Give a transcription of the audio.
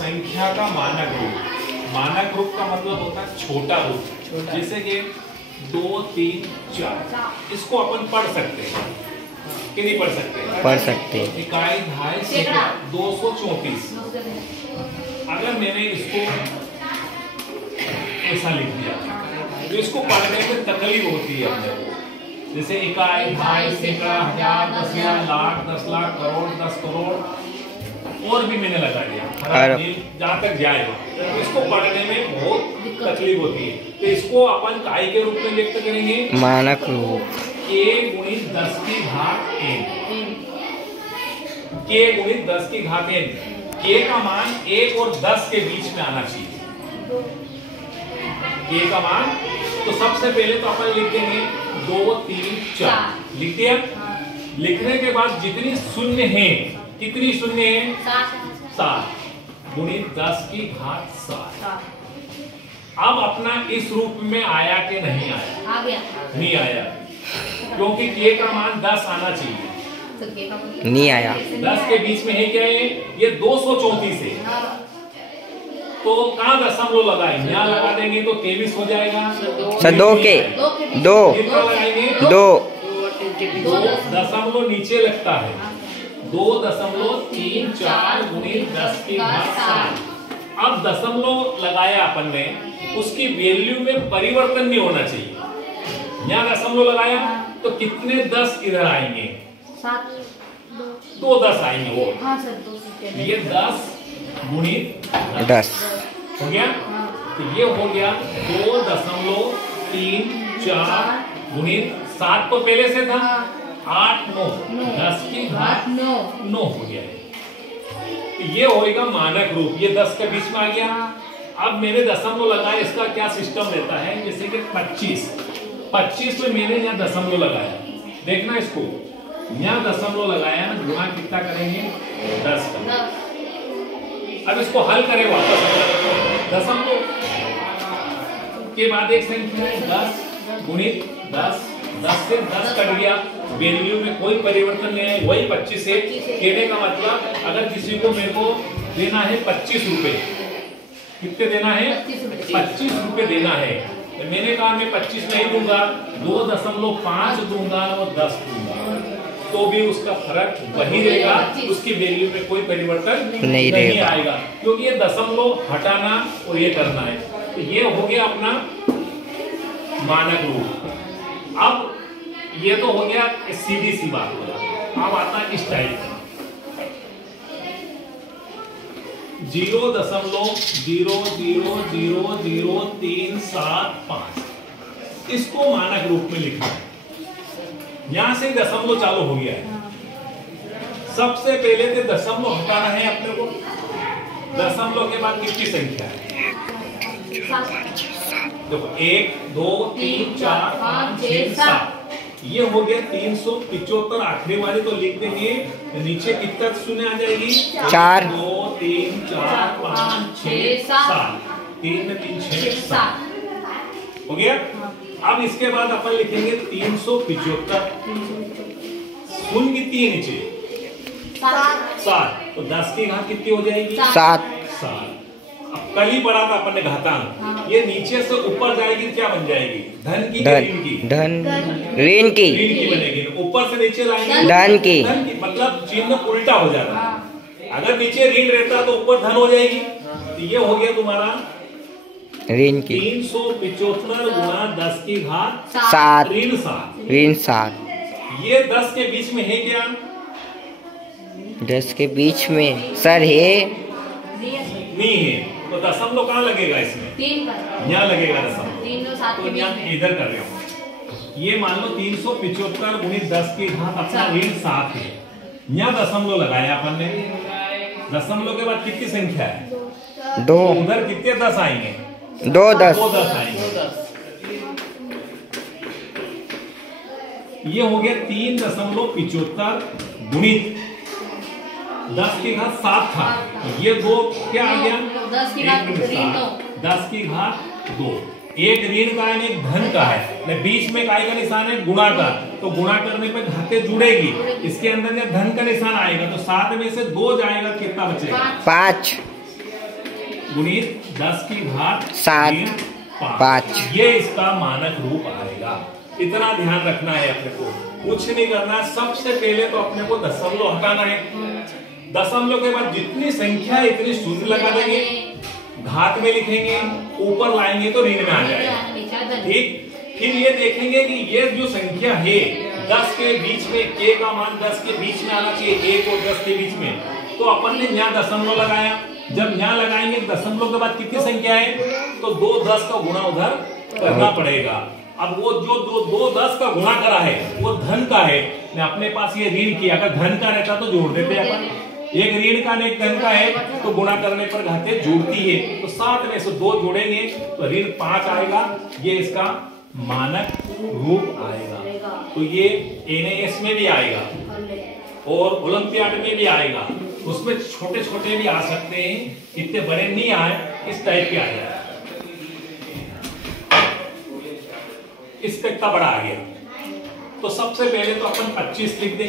संख्या का मानक रूप। मानक रूप का मतलब होता है छोटा रूप, जैसे कि 2 3 4। इसको अपन पढ़ सकते हैं कि नहीं पढ़ सकते? पढ़ सकते। इकाई ढाई सैकड़ा 234। अगर मैंने इसको ऐसा लिख दिया तो इसको पढ़ने में तकलीफ होती है अपने को। जैसे इकाई ढाई सैकड़ा 1000 10,000 लाख 10 लाख करोड़ 10 करोड़ और भी मैंने लगा दिया जहाँ तक जाएगा, तो इसको पढ़ने में बहुत तकलीफ होती है। तो इसको अपन काय के रूप में व्यक्त करेंगे? मानक रूप। k गुणित 10 की घात n। k गुणित 10 की घात n। k का मान 1 और 10 के बीच में आना चाहिए। k का मान तो सबसे पहले तो अपन लिख देंगे 2 3 4 लिख दिया। लिखने के बाद जितनी शून्य है, कितनी शून्य है? 7 गुणित 10 की घात 7। अब अपना इस रूप में आया कि नहीं आया? आ गया। नहीं आया, क्योंकि k का मान 10 आना चाहिए, नहीं आया। 10 के बीच में है क्या? ये 234 है। तो कहाँ दशमलव लगाए? यहाँ लगा देंगे तो 23 हो जाएगा। सर 2 के 2 लगाएंगे 2 दशमलव नीचे लगता है। 2.34 गुणित 10 की घात 7। अब दशमलव लगाया अपन ने, उसकी वैल्यू में परिवर्तन नहीं होना चाहिए। यहाँ दशमलव लगाया तो कितने 10 इधर आएंगे? 2 10 आएंगे वो। ये 10 गुणित 10 हो गया। तो ये हो गया 2.34 गुणित 7 तो पहले से था 8 9 10 की घात 9 हो गया। तो ये होएगा मानक रूप। ये 10 के बीच में आ गया। अब मैंने दशमलव लगाया, इसका क्या सिस्टम रहता है? जैसे कि 25 में मैंने यहाँ दशमलव लगाया, देखना इसको, यहाँ दशमलव लगाया ना, गुणा कितना करेंगे? 10 का। अब इसको हल करें वापस। दशमलव के बाद एक संख्या है 10 गुणित 10। 10 से 10 कट गया, वैल्यू में कोई परिवर्तन नहीं है, वही 25 है। कहने का मतलब अगर किसी को मेरे को देना है 25 रुपए, कितने देना है? 25 रुपए देना है। तो मैंने कहा मैं 25 नहीं दूंगा, 2.5 दूंगा और 10 दूंगा, तो भी उसका फर्क वही रहेगा, उसकी वैल्यू में कोई परिवर्तन नहीं आएगा, क्योंकि ये दशमलव हटाना और ये करना है। तो ये हो गया अपना मानक रूप। अब ये तो हो गया सीधी सी बात हो गया। अब आता है इस टाइप का 0.0000375। इसको मानक रूप में लिखना है। यहां से दशमलव चालू हो गया है। सबसे पहले तो दशमलव हटाना है अपने को। दशमलव के बाद कितनी संख्या है? देखो 1 2 3 4 5 6 7। ये हो गया 375। आखिरी वाली तो लिख देंगे, नीचे कितना शून्य आ जाएगी? 4 2 3 4 5 6 7। 3 में 3 6 7 हो गया। अब इसके बाद अपन लिखेंगे 375। शून्य कितनी है नीचे? 7। तो 10 की घात कितनी हो जाएगी? 7। अब कल ही पढ़ा था अपन ने घातांक। ये नीचे से ऊपर जाएगी, क्या बन जाएगी? धन की ऋण की? ऋण की बनेगी। ऊपर से नीचे लाएंगे धन की। मतलब चिन्ह उल्टा हो जाता है। अगर नीचे ऋण रहता तो ऊपर धन हो जाएगी। तो ये हो गया तुम्हारा ऋण की 375 गुणा 10 की घात 7 ऋण 7। 7। ये 10 के बीच में है क्या? 10 के बीच में सर है नहीं है, तो दशमलव कहाँ लगेगा? इसमें 3 पर यहाँ लगेगा दशमलव। तो यहाँ इधर कर रहे हो। ये मान लो 375 गुणित 10 की घात अपना ऋण 7 है। यहाँ दशमलव लगाया अपन ने। दशमलव के बाद कितनी संख्या है? 2। उधर कितने 10 आएंगे? 2 10 आएंगे। ये हो गया 3.75 गुणित 10 की घात 7 था। ये 2 क्या आ गया? 10 की घात 10 की घात 2। एक ऋण का है, एक धन का है। बीच में काय का निशान है? गुणा का। तो गुणा करने पे घाते जुड़ेगी, इसके अंदर जब धन का निशान आएगा तो 7 में से 2 जाएगा, कितना बचेगा? 5। गुणित 10 की घात 7 5। ये इसका मानक रूप आएगा। इतना ध्यान रखना है अपने को, कुछ नहीं करना। सबसे पहले तो अपने को दशमलव हटाना है। दशमलव के बाद जितनी संख्या है इतनी शून्य लगा देंगे, घात में लिखेंगे, ऊपर लाएंगे तो ऋण में आ जाएगा। ठीक, फिर ये देखेंगे कि ये जो संख्या है 10 के बीच में, k का मान 10 के बीच में आना चाहिए, 1 और 10 के बीच में। तो अपन ने यहाँ दशमलव लगाया, जब यहाँ लगाएंगे दशमलव के बाद कितनी संख्या है, तो 2 10 का गुणा उधर करना पड़ेगा। अब वो जो 2 10 का गुणा करा है वो धन का है, मैं अपने पास ये ऋण किया, अगर धन का रहता तो जोड़ देते अपन। एक ऋण का एक धन का है तो गुणा करने पर घातें जुड़ती है, तो 7 में से 2 जोड़ेंगे तो ऋण 5 आएगा। ये इसका मानक रूप आएगा। तो ये NAS में भी आएगा और ओलंपियाड में भी आएगा। उसमें छोटे छोटे भी आ सकते हैं, इतने बड़े नहीं आए, इस टाइप के आ जाए। इसका इतना बड़ा आ गया। तो सबसे पहले तो अपन 25 लिख देंगे।